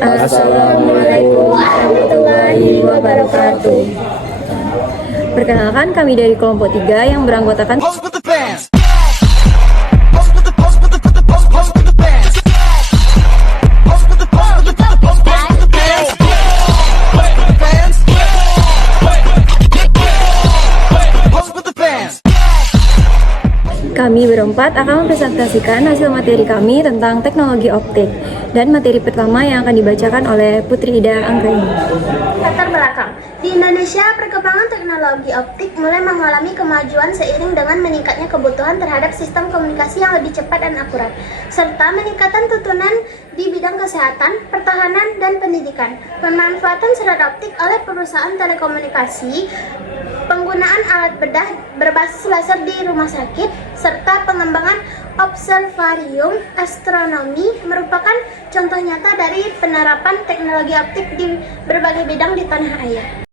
Assalamualaikum warahmatullahi wabarakatuh. Perkenalkan, kami dari kelompok 3 yang beranggotakan Kami berempat akan mempresentasikan hasil materi kami tentang teknologi optik. Dan materi pertama yang akan dibacakan oleh Putri Ida Anggraini. Latar belakang. Di Indonesia, perkembangan teknologi optik mulai mengalami kemajuan seiring dengan meningkatnya kebutuhan terhadap sistem komunikasi yang lebih cepat dan akurat, serta meningkatan tuntunan di bidang kesehatan, pertahanan, dan pendidikan. Pemanfaatan serat optik oleh perusahaan telekomunikasi, penggunaan alat bedah berbasis laser di rumah sakit, serta pengembangan observarium astronomi merupakan contoh nyata dari penerapan teknologi optik di berbagai bidang di tanah air.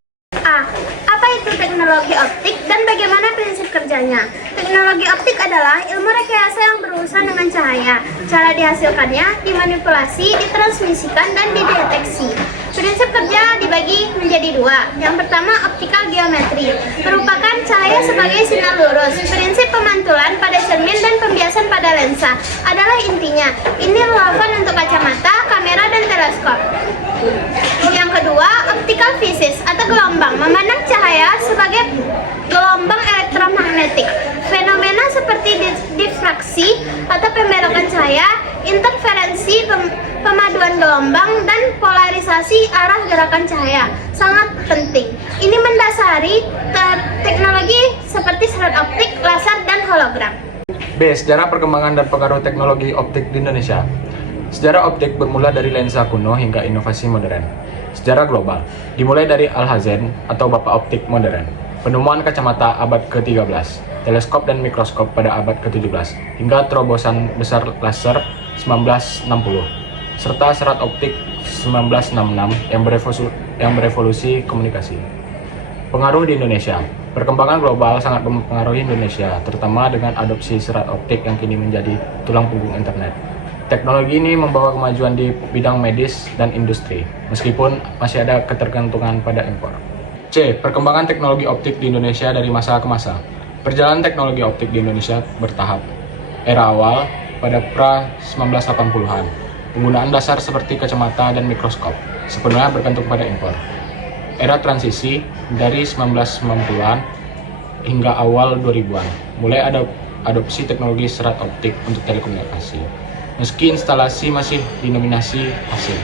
Apa itu teknologi optik dan bagaimana prinsip kerjanya? Teknologi optik adalah ilmu rekayasa yang berurusan dengan cahaya. Cara dihasilkannya, dimanipulasi, ditransmisikan, dan dideteksi. Prinsip kerja dibagi menjadi 2. Yang pertama, optical geometry, merupakan cahaya sebagai sinar lurus. Prinsip pemantulan pada cermin dan pembiasan pada lensa adalah intinya. Ini relevan untuk kacamata, kamera, dan teleskop. Yang kedua, optical physics atau gelombang, memandang cahaya sebagai gelombang elektromagnetik. Fenomena seperti difraksi atau pembelokan cahaya, interferensi, pemaduan gelombang, dan polarisasi arah gerakan cahaya sangat penting. Ini mendasari teknologi seperti serat optik, laser, dan hologram. B. Sejarah perkembangan dan pengaruh teknologi optik di Indonesia. Sejarah optik bermula dari lensa kuno hingga inovasi modern. Sejarah global dimulai dari Alhazen atau bapak optik modern, penemuan kacamata abad ke-13, teleskop dan mikroskop pada abad ke-17, hingga terobosan besar laser 1960, serta serat optik 1966 yang berevolusi komunikasi. Pengaruh di Indonesia. Perkembangan global sangat mempengaruhi Indonesia, terutama dengan adopsi serat optik yang kini menjadi tulang punggung internet. Teknologi ini membawa kemajuan di bidang medis dan industri, meskipun masih ada ketergantungan pada impor. C. Perkembangan teknologi optik di Indonesia dari masa ke masa. Perjalanan teknologi optik di Indonesia bertahap. Era awal pada pra-1980-an, penggunaan dasar seperti kacamata dan mikroskop sepenuhnya bergantung pada impor. Era transisi dari 1990-an hingga awal 2000-an, mulai ada adopsi teknologi serat optik untuk telekomunikasi, meski instalasi masih dinominasi hasil.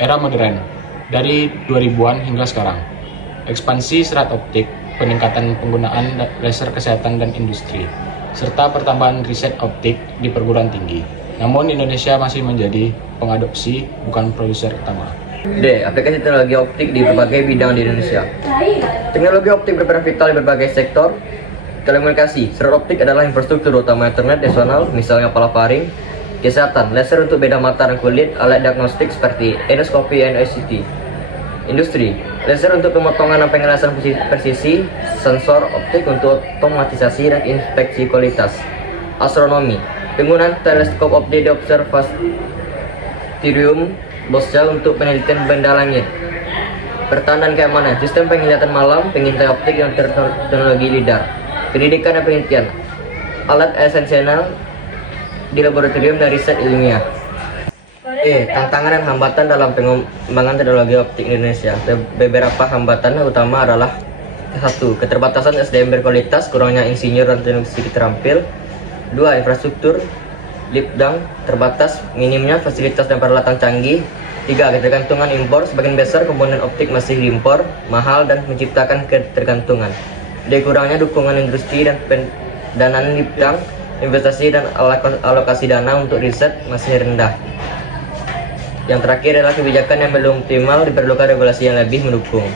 Era modern, dari 2000-an hingga sekarang. Ekspansi serat optik, peningkatan penggunaan laser kesehatan dan industri, serta pertambahan riset optik di perguruan tinggi. Namun Indonesia masih menjadi pengadopsi, bukan produser utama. D. Aplikasi teknologi optik di berbagai bidang di Indonesia. Teknologi optik berperan vital di berbagai sektor. Telekomunikasi, serat optik adalah infrastruktur utama internet nasional, misalnya palaparing. Kesehatan, laser untuk beda mata dan kulit, alat diagnostik seperti endoskopi dan OCT. Industri, laser untuk pemotongan dan pengelasan presisi, sensor optik untuk otomatisasi dan inspeksi kualitas. Astronomi, penggunaan teleskop optik di observatorium Bosca untuk penelitian benda langit. Pertahanan keamanan, sistem penglihatan malam, pengintai optik dan teknologi lidar. Pendidikan dan penelitian, alat esensial di laboratorium dan riset ilmiah. Tantangan dan hambatan dalam pengembangan teknologi optik Indonesia. Beberapa hambatan utama adalah: 1. Keterbatasan SDM berkualitas, kurangnya insinyur dan teknisi terampil. 2. Infrastruktur Lipdang terbatas, minimnya fasilitas dan peralatan canggih. 3. Ketergantungan impor, sebagian besar komponen optik masih diimpor, mahal dan menciptakan ketergantungan. Kurangnya dukungan industri dan pendanaan Lipdang, investasi dan alokasi dana untuk riset masih rendah. Yang terakhir adalah kebijakan yang belum optimal, diperlukan regulasi yang lebih mendukung.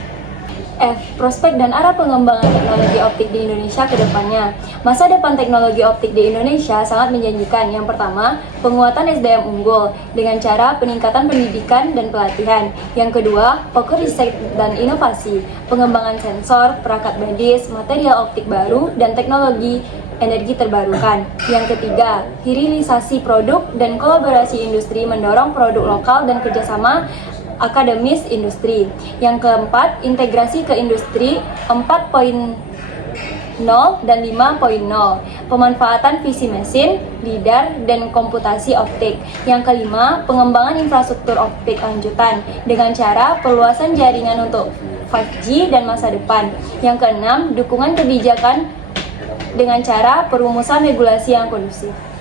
F. Prospek dan arah pengembangan teknologi optik di Indonesia ke depannya. Masa depan teknologi optik di Indonesia sangat menjanjikan. Yang pertama, penguatan SDM unggul dengan cara peningkatan pendidikan dan pelatihan. Yang kedua, fokus riset dan inovasi, pengembangan sensor, perangkat medis, material optik baru, dan teknologi energi terbarukan. Yang ketiga, hilirisasi produk dan kolaborasi industri mendorong produk lokal dan kerjasama akademis industri. Yang keempat, integrasi ke industri 4.0 dan 5.0, pemanfaatan visi mesin, lidar, dan komputasi optik. Yang kelima, pengembangan infrastruktur optik lanjutan dengan cara perluasan jaringan untuk 5G dan masa depan. Yang keenam, dukungan kebijakan dengan cara perumusan regulasi yang kondusif.